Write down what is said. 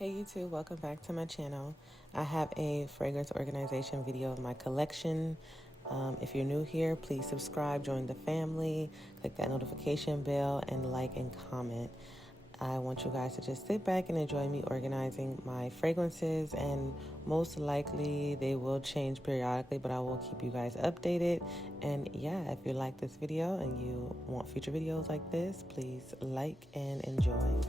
Hey YouTube, welcome back to my channel. I have a fragrance organization video of my collection. If you're new here, please subscribe, join the family, click that notification bell, and like and comment. I want you guys to just sit back and enjoy me organizing my fragrances, and most likely they will change periodically, but I will keep you guys updated. And yeah, if you like this video and you want future videos like this, please like and enjoy.